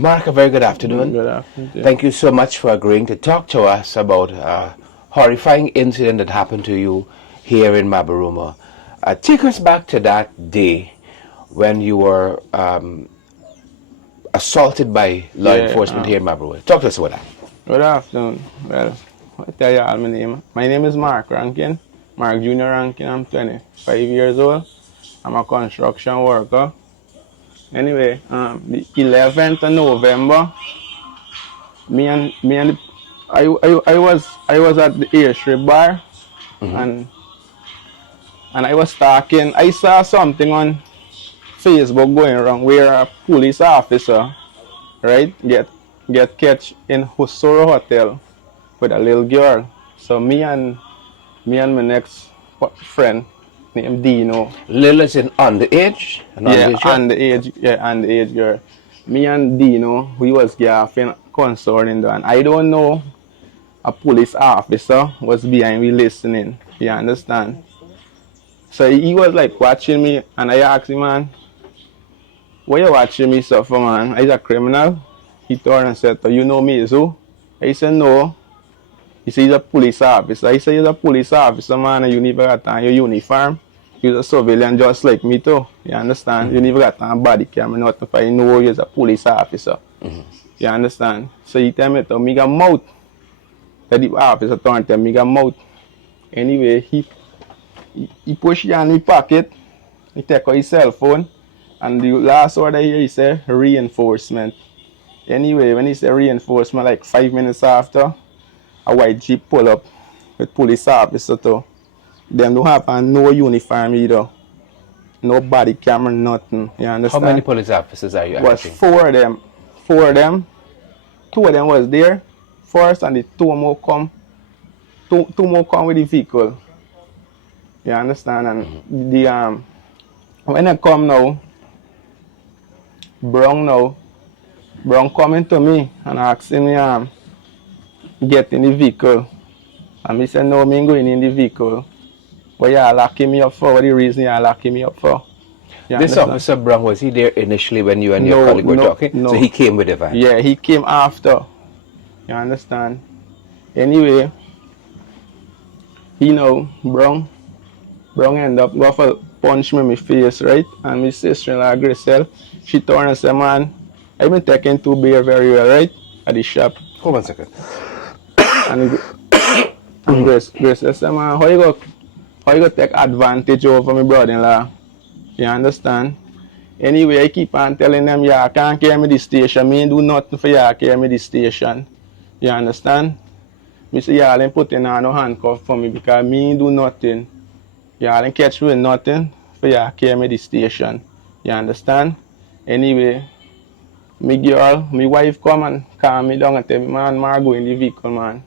Mark, a very good afternoon. Good afternoon. Thank you so much for agreeing to talk to us about a horrifying incident that happened to you here in Mabaruma. Take us back to that day when you were assaulted by law Yeah, enforcement here in Mabaruma. Talk to us about that. good afternoon. Well, I tell you all my name. My name is Mark Rankin. Mark Junior Rankin. I'm 25 years old. I'm a construction worker. Anyway, the 11th of November, me and the, I was at the airstrip bar, and I was talking. I saw something on Facebook going wrong where a police officer, right, get catch in Husoro Hotel with a little girl. So me and my next friend named Dino. Lil is in underage, an Yeah, underage girl. underage. Yeah, underage girl. Me and Dino, we was gaffing concerning that. And I don't know a police officer was behind me listening. You understand? So he was like watching me, and I asked him, man, why you watching me suffer, man? He's a criminal. He turned and said, you know me, is who? I said, no. He said he's a police officer. I said he's a police officer, man, and you never got on your uniform. You're a civilian just like me too. You understand? You never got on body camera, nothing for you know you're a police officer. You understand? So he tell me to me got mouth. The officer turned to me got mouth. Anyway, he pushed you in my pocket. He take out his cell phone. And the last word I hear he said reinforcement. Anyway, when he said reinforcement, like 5 minutes after, a white jeep pull up with police officer too. Them don't have no uniform either. No body camera, nothing. You How many understand? police officers are you Was acting? four of them. Four of them. Two of them was there first, and the two more come. Two more come with the vehicle. You understand? And the when they come now, Brown coming to me and asking me get in the vehicle. And me said no, me ain't going in the vehicle. What y'all locking me up for? What the reason y'all locking me up for? You This understand? officer Brown, was he there initially when you and your No, colleague were no, talking? no. So he came with the van. Yeah, he came after. You understand? Anyway, Brown end up go for punch me in my face, right? And my sister-in-law Grisel, she turned and said, man, I've been taking two beer very well, right? At the shop. Hold on a second. And Grisel said, man, how you go take advantage over my brother-in-law? You understand? Anyway, I keep on telling them, yeah, I can't carry me this station. Me ain't do nothing for y'all carry me this station. You understand? Me say, y'all ain't putting on no handcuff for me because me ain't do nothing. Y'all ain't catch me with nothing for y'all carry me this station. You understand? Anyway, my wife come and calm me down and tell me, man, Margo in the vehicle, man.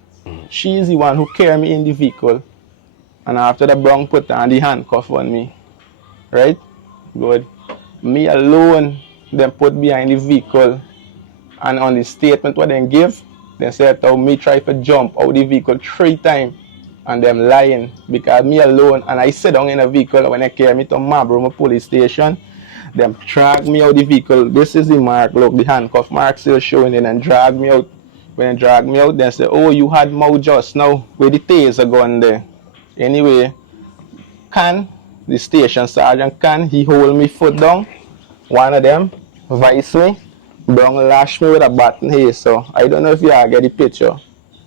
She's the one who carry me in the vehicle. And after the Brown put on the handcuff on me. Right? Good. Me alone, them put behind the vehicle, and on the statement what they give, they said how me try to jump out the vehicle 3 times, and them lying because me alone, and I sit down in the vehicle when they carry me to Mabaruma police station. Them drag me out the vehicle. This is the mark, look, the handcuff mark still showing it, and drag me out. When they drag me out, they say, oh, you had mouth just now with the taser gun there. Anyway, the station sergeant he hold me foot down. One of them vice me, Brown lash me with a baton here. So I don't know if y'all get the picture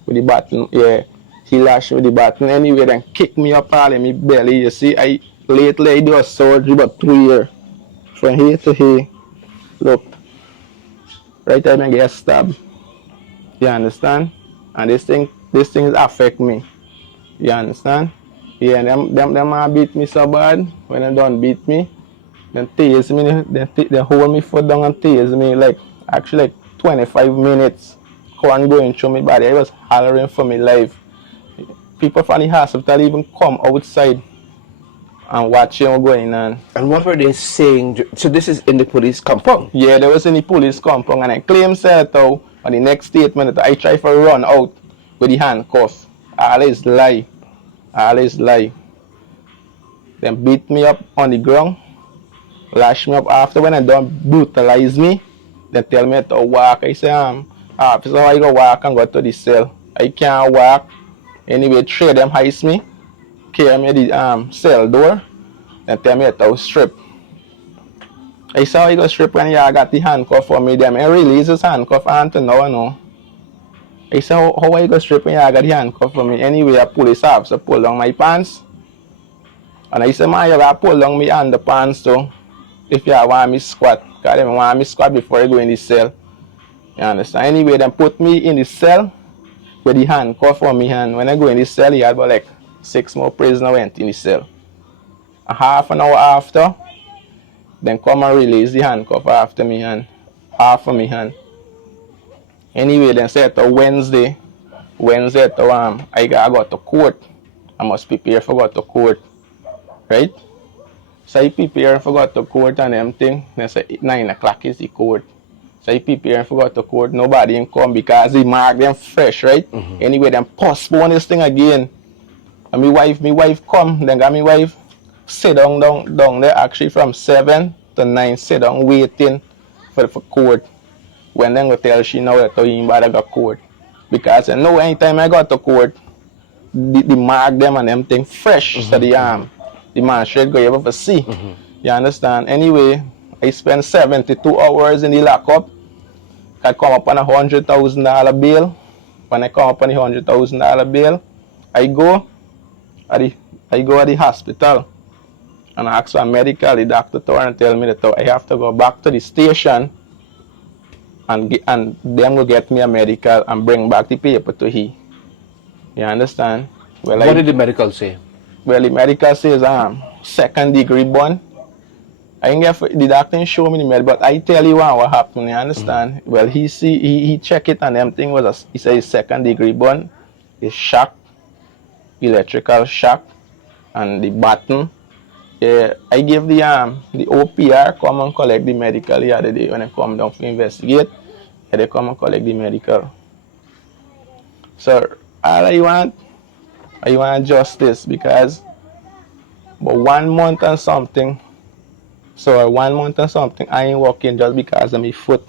with the baton. Yeah, he lashed me with the baton anyway, then kick me up all in my belly. You see, lately I do a surgery about 3 years. From here to here. Look, right there I get stabbed. You understand? And these things affect me. You understand? Yeah, them beat me so bad. When they don't beat me, then tase me, they hold me foot down and tase me actually like 25 minutes. Corn going through my body. I was hollering for my life. People from the hospital even come outside and watching what's going on. And what were they saying? So this is in the police compound? Yeah, there was in the police compound, and I claim said on the next statement that I try to run out with the handcuff. Always lie. Always lie. Then beat me up on the ground, lash me up after when I done brutalize me. They tell me to walk. I say, officer, I go walk and go to the cell. I can't walk. Anyway, three of them heist me, carry me to the cell door, and tell me to strip. I saw he go strip when you got the handcuff for me. Them and release his handcuff until now, I know. I said, how I go strip when you got the handcuff for me? Anyway, a police officer pull down my pants. And I said, man, you gotta pull down my underpants too. If you want me squat. Because they want me squat before I go in the cell. You understand? Anyway, they put me in the cell with the handcuff on me hand. When I go in the cell, he had about like 6 more prisoners went in the cell. A half an hour after, then come and release the handcuff after me hand. Half of me hand. Anyway, then said to Wednesday to I gotta go to court. I must prepare for go to court. Right? So I prepare for go to court and everything. Then say 9 o'clock is the court. So I prepare for go to court. Nobody didn't come because he marked them fresh, right? Anyway, then postpone this thing again. And my wife come, then got my wife sit down there actually from 7 to 9, sit down waiting for court. When then go tell she now that he better go court. Because I know anytime I got to court, the mark them and them thing fresh. So the magistrate go able to see. You understand? Anyway, I spent 72 hours in the lockup. I come up on $100,000 bail. When I come up on the $100,000 bail, I go at the hospital and I ask for a medical. The doctor told and tell me that I have to go back to the station and them will get me a medical and bring back the paper to he. You understand? Well, what did the medical say? Well, the medical says 2nd degree burn. I didn't get the doctor didn't show me the medical, but I tell you what happened. You understand? Well, he checked it and everything was he said 2nd degree burn. It's shock, electrical shock, and the button. Yeah, I gave the OPR come and collect the medical the other day when I come down to investigate. Yeah, they come and collect the medical. So all I want justice because but 1 month and something. So 1 month and something I ain't working just because of my foot.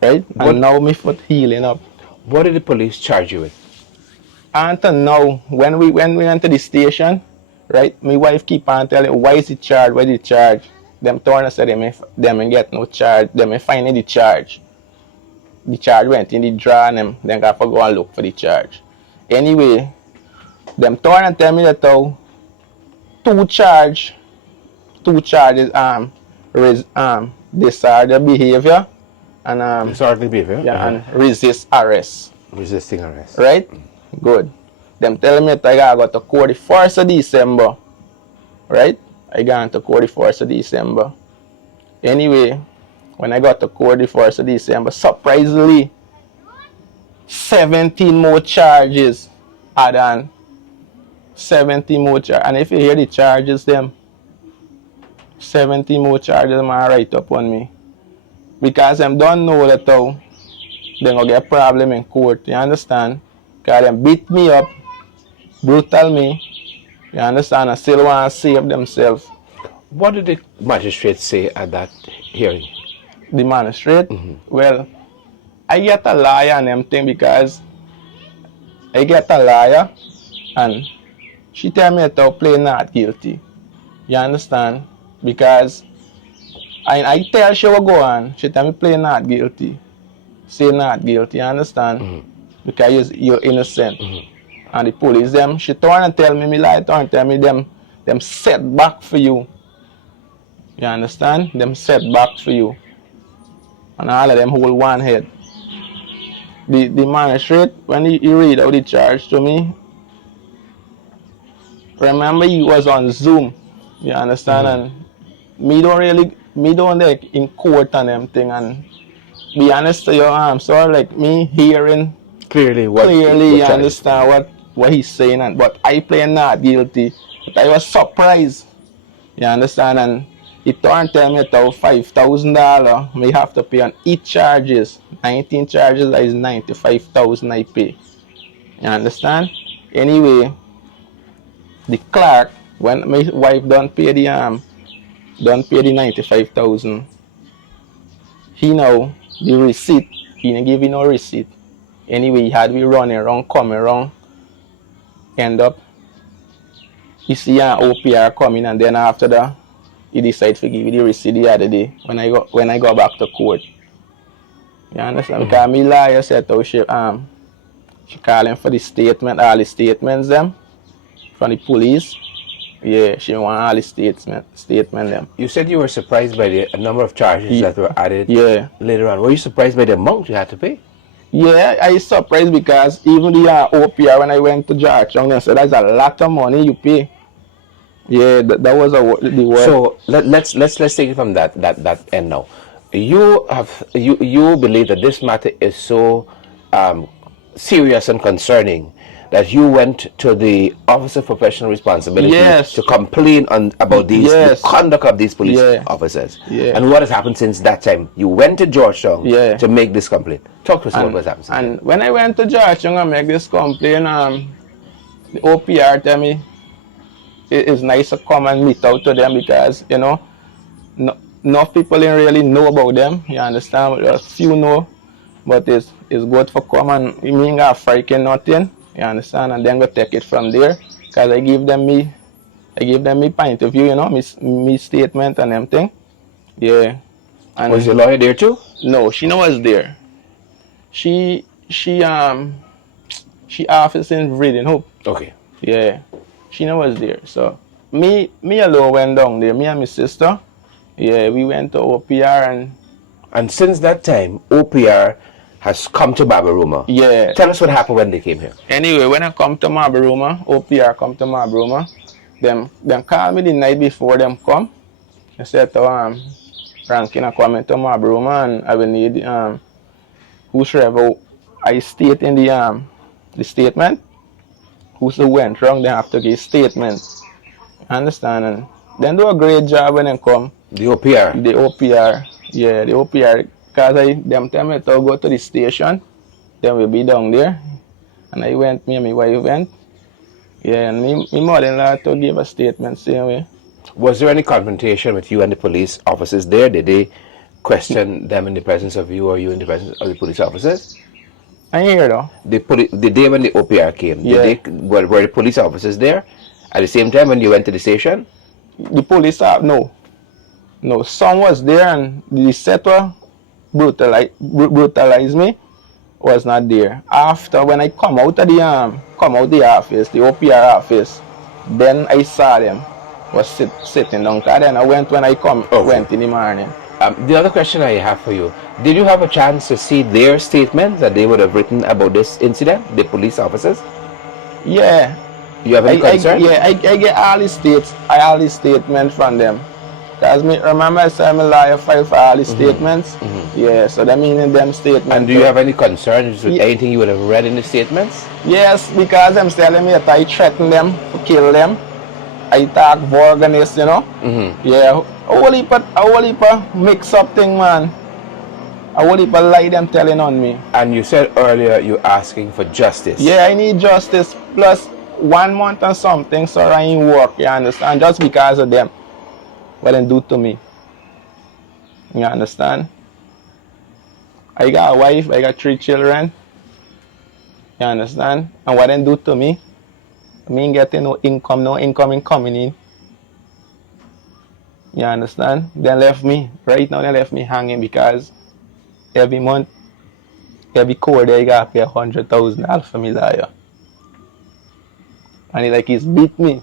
Right? And now my foot healing up. What did the police charge you with? Until now, when we went to the station, right, my wife keep on telling, why is it charged? Why is it charged? Them told us that they may get no charge. They may find the charge. The charge went in the drawer and them got to go and look for the charge. Anyway, them told and tell me that two charges disorderly behavior and Disorderly behavior? Yeah, and resist arrest. Resisting arrest. Right? Good. Them telling me that I gotta go to court the 1st of December. Right? I got to court the 1st of December. Anyway, when I got to court the 1st of December, surprisingly, 17 more charges add on. 17 more charges. And if you hear the charges, them 17 more charges man right up on me. Because them don't know that they're gonna get a problem in court. You understand? Because them beat me up, brutal me. You understand? I still want to save themselves. What did the magistrate say at that hearing? The magistrate? Well, I get a lawyer and everything because I get a lawyer and she tell me to play not guilty. You understand? Because I tell she will go on. She tell me play not guilty. Say not guilty. You understand? Because you're innocent. And the police them, she turn and tell me, lie turn and tell me them set back for you. You understand? Them set back for you. And all of them hold one head. The magistrate, when he read out the charge to me, remember he was on Zoom. You understand? And me don't like in court and everything. And be honest to you, so like me hearing clearly you understand what he's saying, but I play not guilty. But I was surprised. You understand? And he turned and tell me that $5,000 may have to pay on each charges. 19 charges that is $95,000 I pay. You understand? Anyway, the clerk, when my wife don't pay the $95,000, he know the receipt. He didn't give me no receipt. Anyway, he had me running around, coming around. End up, he see an OPR coming, and then after that, he decide to give me the receipt the other day when I go back to court. You understand? Because me lawyer said how she calling for the statement, all the statements them from the police. Yeah, she want all the statement them. You said you were surprised by the number of charges that were added later on. Were you surprised by the amount you had to pay? Yeah, I was surprised because even the OPR when I went to Georgetown, they said that's a lot of money you pay. Yeah, that was the word. So let's take it from that end now. You believe that this matter is so serious and concerning that you went to the Office of Professional Responsibility to complain about the conduct of these police officers. Yeah. And what has happened since that time? You went to Georgetown to make this complaint. Talk to us about what has happened since then. When I went to Georgetown and make this complaint, the OPR tell me it's nice to come and meet out to them because, you know, no people didn't really know about them. You understand? A few know, but it's good for come and you mean got freaking nothing. You understand? And then go take it from there. Cause I give them me point of view, you know, me statement and everything. Yeah. And was your lawyer there too? No, she was there. She office in Reading Hope. Okay. Yeah. She was there. So me alone went down there. Me and my sister. Yeah, we went to OPR and since that time OPR has come to Mabaruma. Yeah. Tell us what happened when they came here. Anyway, when I come to Mabaruma, OPR come to Mabaruma, them call me the night before them come. They said to Rankin are coming to Mabaruma and I will need whosoever I state in the statement. Whoso went wrong, they have to give statement. Understand? And then do a great job when they come. The OPR? The OPR. Yeah, the OPR. Because them tell me to go to the station. Then we'll be down there. And I went, me and my wife went. Yeah, and me mother-in-law to give a statement same way. Was there any confrontation with you and the police officers there? Did they question them in the presence of you or you in the presence of the police officers? I hear though. The day when the OPR came, were the police officers there at the same time when you went to the station? The police no. No, some was there and the setter brutalized me was not there. After when I come out of the office, the OPR office, then I saw them was sitting down. Then I went when I went in the morning. The other question I have for you, did you have a chance to see their statements that they would have written about this incident, the police officers? Yeah. You have any concern? I get all the statements from them. Because remember I said I'm a lawyer file for all the statements? Yeah, so that meaning them statements. And do you have any concerns with anything you would have read in the statements? Yes, because I'm telling me that I threaten them to kill them. I talk vulgarness, you know? Yeah, a whole heap of mix up thing, man. A whole heap of lie them telling on me. And you said earlier you're asking for justice. Yeah, I need justice plus 1 month and something so I ain't work, you understand? Just because of them. What they do to me. You understand? I got a wife, I got 3 children. You understand? And what they do to me, me ain't getting no income coming in. You understand? They left me, right now they left me hanging because every month, every quarter I gotta pay $100,000 for me lawyer. And he's beat me.